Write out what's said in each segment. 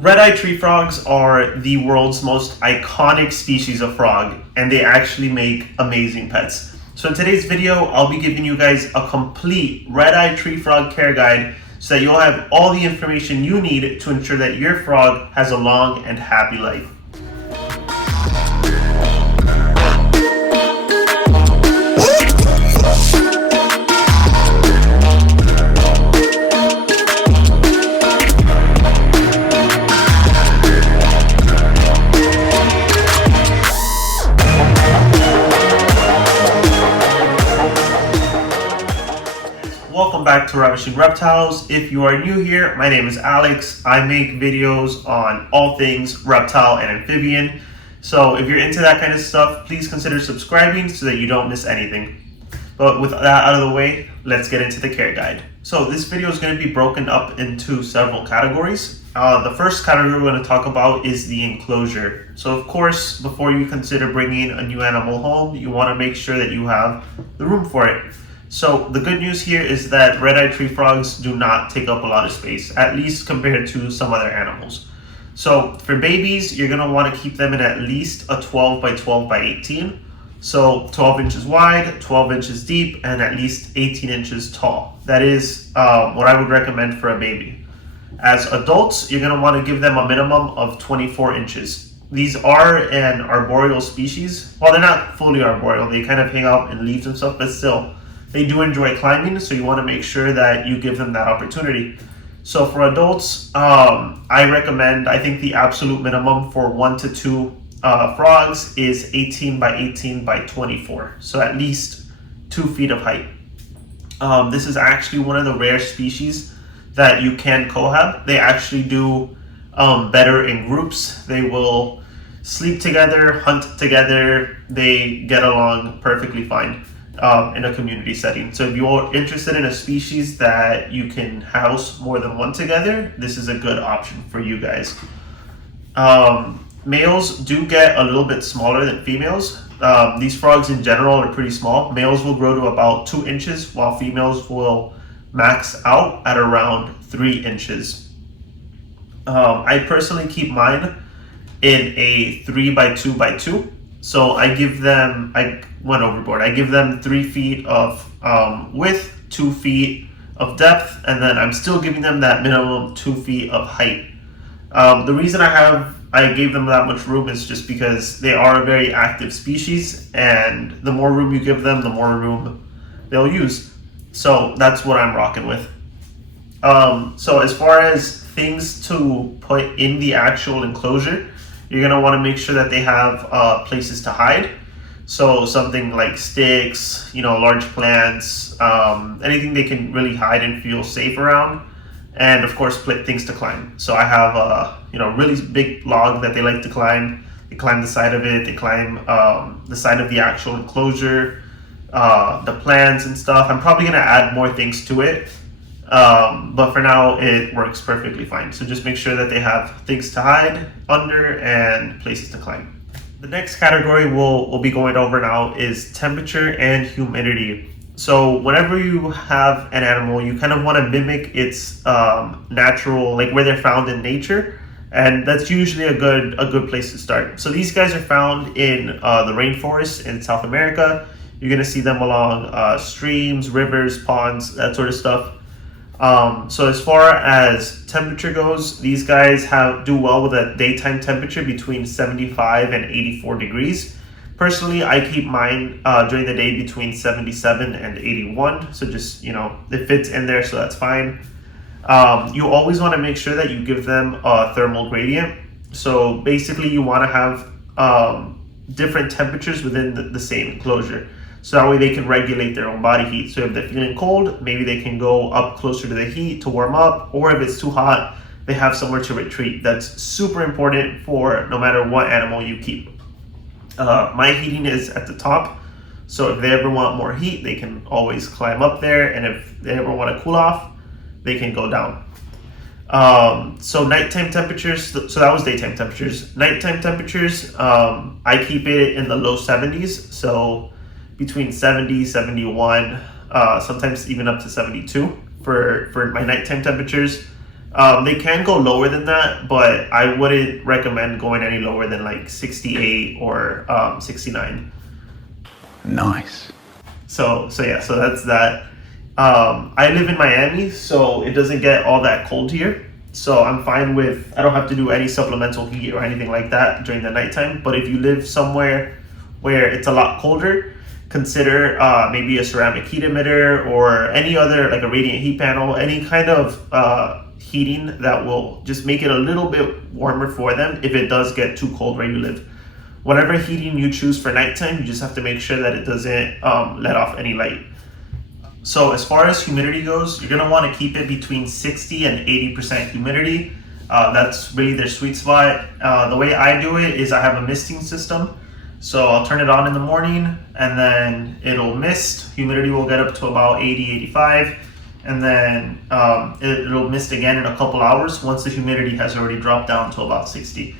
Red-eyed tree frogs are the world's most iconic species of frog, and they actually make amazing pets. So in today's video, I'll be giving you guys a complete red-eyed tree frog care guide so that you'll have all the information you need to ensure that your frog has a long and happy life. Welcome back to Ravishing Reptiles. If you are new here, my name is Alex. I make videos on all things reptile and amphibian. So if you're into that kind of stuff, please consider subscribing so that you don't miss anything. But with that out of the way, let's get into the care guide. So this video is going to be broken up into several categories. The first category we're going to talk about is the enclosure. So of course, before you consider bringing a new animal home, you want to make sure that you have the room for it. So the good news here is that red-eyed tree frogs do not take up a lot of space, at least compared to some other animals. So for babies, you're going to want to keep them in at least a 12 by 12 by 18. So 12 inches wide, 12 inches deep, and at least 18 inches tall. That is what I would recommend for a baby. As adults, you're going to want to give them a minimum of 24 inches. These are an arboreal species. Well, they're not fully arboreal. They kind of hang out in leaves and stuff, but still, they do enjoy climbing, so you want to make sure that you give them that opportunity. So for adults, I think the absolute minimum for 1 to 2 frogs is 18 by 18 by 24. So at least 2 feet of height. This is actually one of the rare species that you can cohab. They actually do better in groups. They will sleep together, hunt together. They get along perfectly fine. In a community setting. So if you're interested in a species that you can house more than one together, this is a good option for you guys. Males do get a little bit smaller than females. These frogs in general are pretty small. Males will grow to about 2 inches, while females will max out at around 3 inches. I personally keep mine in a 3 by 2 by 2. So I went overboard. I give them 3 feet of width, 2 feet of depth, and then I'm still giving them that minimum 2 feet of height. The reason I gave them that much room is just because they are a very active species, and the more room you give them, the more room they'll use. So that's what I'm rocking with. So as far as things to put in the actual enclosure, you're going to want to make sure that they have places to hide. So something like sticks, large plants, anything they can really hide and feel safe around. And of course, things to climb. So I have a really big log that they like to climb. They climb the side of it. They climb the side of the actual enclosure, the plants and stuff. I'm probably going to add more things to it. But for now, it works perfectly fine. So just make sure that they have things to hide under and places to climb. The next category we'll be going over now is temperature and humidity. So whenever you have an animal, you kind of want to mimic its natural, like where they're found in nature. And that's usually a good place to start. So these guys are found in the rainforest in South America. You're going to see them along streams, rivers, ponds, that sort of stuff. So as far as temperature goes, these guys do well with a daytime temperature between 75 and 84 degrees. Personally, I keep mine during the day between 77 and 81. So just, it fits in there, so that's fine. You always want to make sure that you give them a thermal gradient. So basically you want to have different temperatures within the same enclosure. So that way they can regulate their own body heat. So if they're feeling cold, maybe they can go up closer to the heat to warm up, or if it's too hot, they have somewhere to retreat. That's super important for no matter what animal you keep. My heating is at the top, so if they ever want more heat, they can always climb up there, and if they ever want to cool off, they can go down. So nighttime temperatures, so that was daytime temperatures. Nighttime temperatures, I keep it in the low 70s, so between 70, 71, sometimes even up to 72 for my nighttime temperatures. They can go lower than that, but I wouldn't recommend going any lower than like 68 or 69. Nice. So yeah, so that's that. I live in Miami, so it doesn't get all that cold here. So I'm fine with, I don't have to do any supplemental heat or anything like that during the nighttime. But if you live somewhere where it's a lot colder, consider maybe a ceramic heat emitter or any other, like a radiant heat panel, any kind of heating that will just make it a little bit warmer for them if it does get too cold where you live. Whatever heating you choose for nighttime, you just have to make sure that it doesn't let off any light. So as far as humidity goes, you're gonna want to keep it between 60 and 80% humidity. That's really their sweet spot. The way I do it is I have a misting system. So I'll turn it on in the morning and then it'll mist. Humidity will get up to about 80, 85. And then it'll mist again in a couple hours once the humidity has already dropped down to about 60.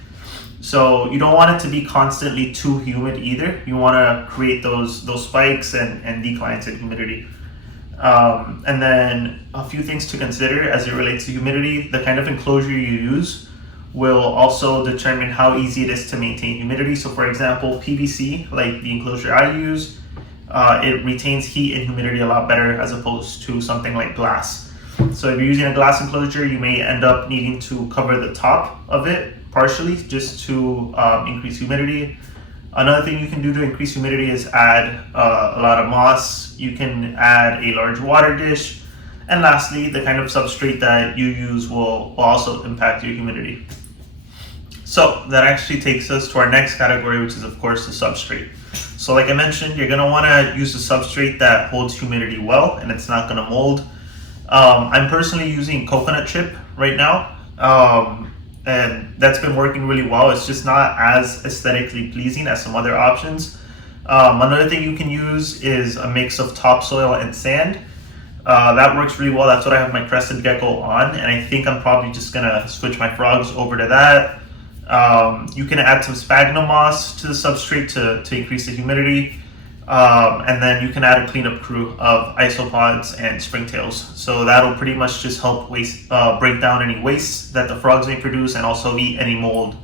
So you don't want it to be constantly too humid either. You want to create those spikes and declines in humidity. And then a few things to consider as it relates to humidity. The kind of enclosure you use will also determine how easy it is to maintain humidity. So for example, PVC, like the enclosure I use, it retains heat and humidity a lot better as opposed to something like glass. So if you're using a glass enclosure, you may end up needing to cover the top of it partially just to increase humidity. Another thing you can do to increase humidity is add a lot of moss. You can add a large water dish. And lastly, the kind of substrate that you use will also impact your humidity. So that actually takes us to our next category, which is of course the substrate. So like I mentioned, you're gonna wanna use a substrate that holds humidity well and it's not gonna mold. I'm personally using coconut chip right now. And that's been working really well. It's just not as aesthetically pleasing as some other options. Another thing you can use is a mix of topsoil and sand. That works really well. That's what I have my crested gecko on, and I think I'm probably just gonna switch my frogs over to that. You can add some sphagnum moss to the substrate to increase the humidity. And then you can add a cleanup crew of isopods and springtails. So that'll pretty much just help break down any waste that the frogs may produce and also eat any mold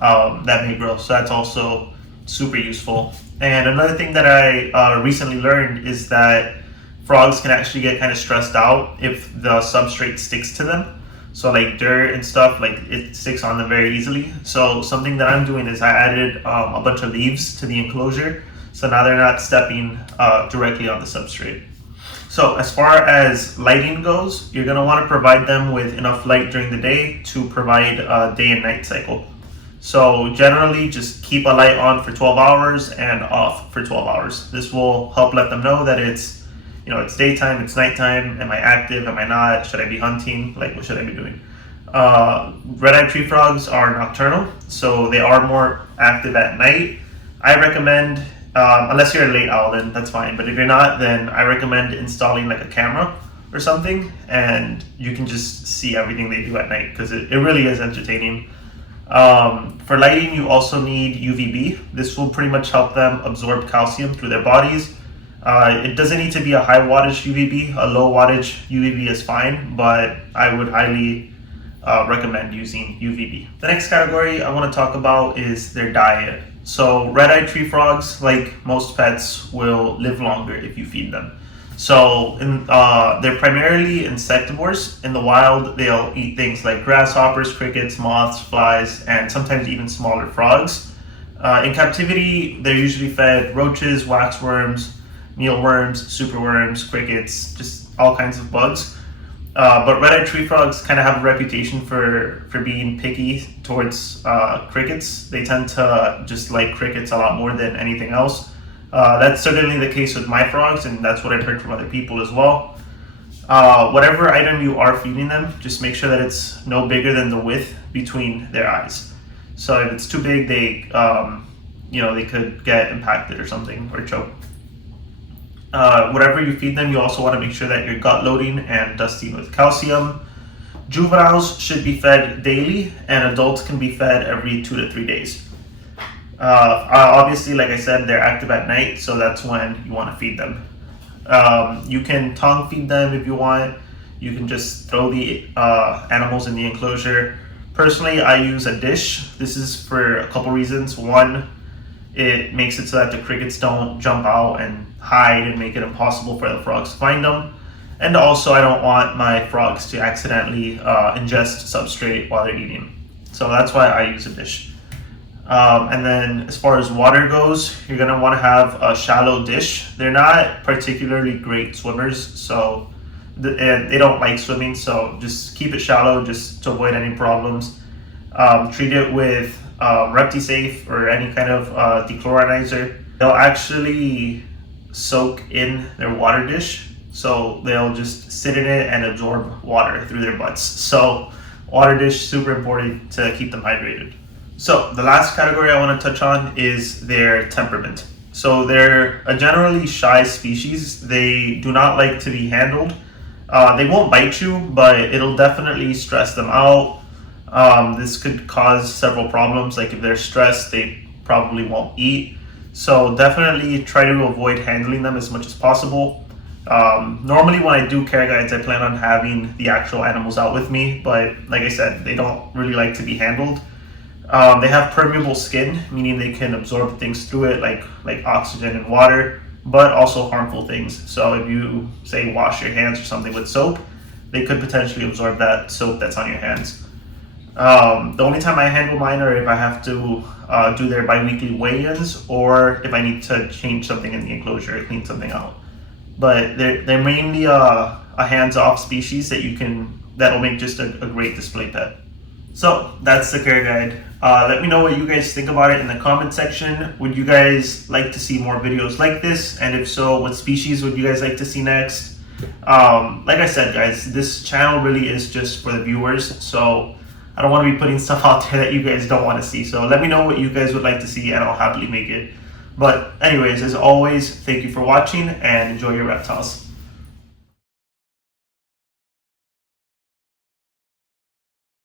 that may grow. So that's also super useful. And another thing that I recently learned is that frogs can actually get kind of stressed out if the substrate sticks to them. So like dirt and stuff, like it sticks on them very easily. So something that I'm doing is I added a bunch of leaves to the enclosure. So now they're not stepping directly on the substrate. So as far as lighting goes, you're gonna wanna provide them with enough light during the day to provide a day and night cycle. So generally just keep a light on for 12 hours and off for 12 hours. This will help let them know that it's, it's daytime, it's nighttime. Am I active? Am I not? Should I be hunting? Like, what should I be doing? Red-eyed tree frogs are nocturnal, so they are more active at night. I recommend, unless you're a late owl, then that's fine. But if you're not, then I recommend installing like a camera or something, and you can just see everything they do at night because it really is entertaining. For lighting, you also need UVB. This will pretty much help them absorb calcium through their bodies. It doesn't need to be a high wattage UVB. A low wattage UVB is fine, but I would highly recommend using UVB. The next category I want to talk about is their diet. So red-eyed tree frogs, like most pets, will live longer if you feed them. So they're primarily insectivores. In the wild, they'll eat things like grasshoppers, crickets, moths, flies, and sometimes even smaller frogs. In captivity, they're usually fed roaches, waxworms, mealworms, superworms, crickets, just all kinds of bugs. But red-eyed tree frogs kind of have a reputation for being picky towards crickets. They tend to just like crickets a lot more than anything else. That's certainly the case with my frogs, and that's what I've heard from other people as well. Whatever item you are feeding them, just make sure that it's no bigger than the width between their eyes. So if it's too big, they could get impacted or something, or choke. Whatever you feed them, you also want to make sure that you're gut loading and dusting with calcium. Juveniles should be fed daily, and adults can be fed every 2 to 3 days. Obviously, like I said, they're active at night, so that's when you want to feed them. You can tongue feed them if you want. You can just throw the animals in the enclosure. Personally, I use a dish. This is for a couple reasons. One, it makes it so that the crickets don't jump out and hide and make it impossible for the frogs to find them. And also, I don't want my frogs to accidentally ingest substrate while they're eating. So that's why I use a dish. And then as far as water goes, you're going to want to have a shallow dish. They're not particularly great swimmers, so they don't like swimming, so just keep it shallow just to avoid any problems. Treat it with Reptisafe or any kind of dechlorinizer. They'll actually soak in their water dish, so they'll just sit in it and absorb water through their butts. So water dish, super important to keep them hydrated. So the last category I want to touch on is their temperament. So they're a generally shy species. They do not like to be handled. They won't bite you, but it'll definitely stress them out. This could cause several problems. Like if they're stressed, they probably won't eat. So definitely try to avoid handling them as much as possible. Normally when I do care guides, I plan on having the actual animals out with me, but like I said, they don't really like to be handled. They have permeable skin, meaning they can absorb things through it, like oxygen and water, but also harmful things. So if you say wash your hands or something with soap, they could potentially absorb that soap that's on your hands. The only time I handle mine are if I have to do their bi-weekly weigh-ins, or if I need to change something in the enclosure or clean something out. But they're mainly a hands-off species that'll make just a great display pet. So that's the care guide. Let me know what you guys think about it in the comment section. Would you guys like to see more videos like this? And if so, what species would you guys like to see next? Like I said, guys, this channel really is just for the viewers. So I don't want to be putting stuff out there that you guys don't want to see. So let me know what you guys would like to see and I'll happily make it. But anyways, as always, thank you for watching and enjoy your reptiles.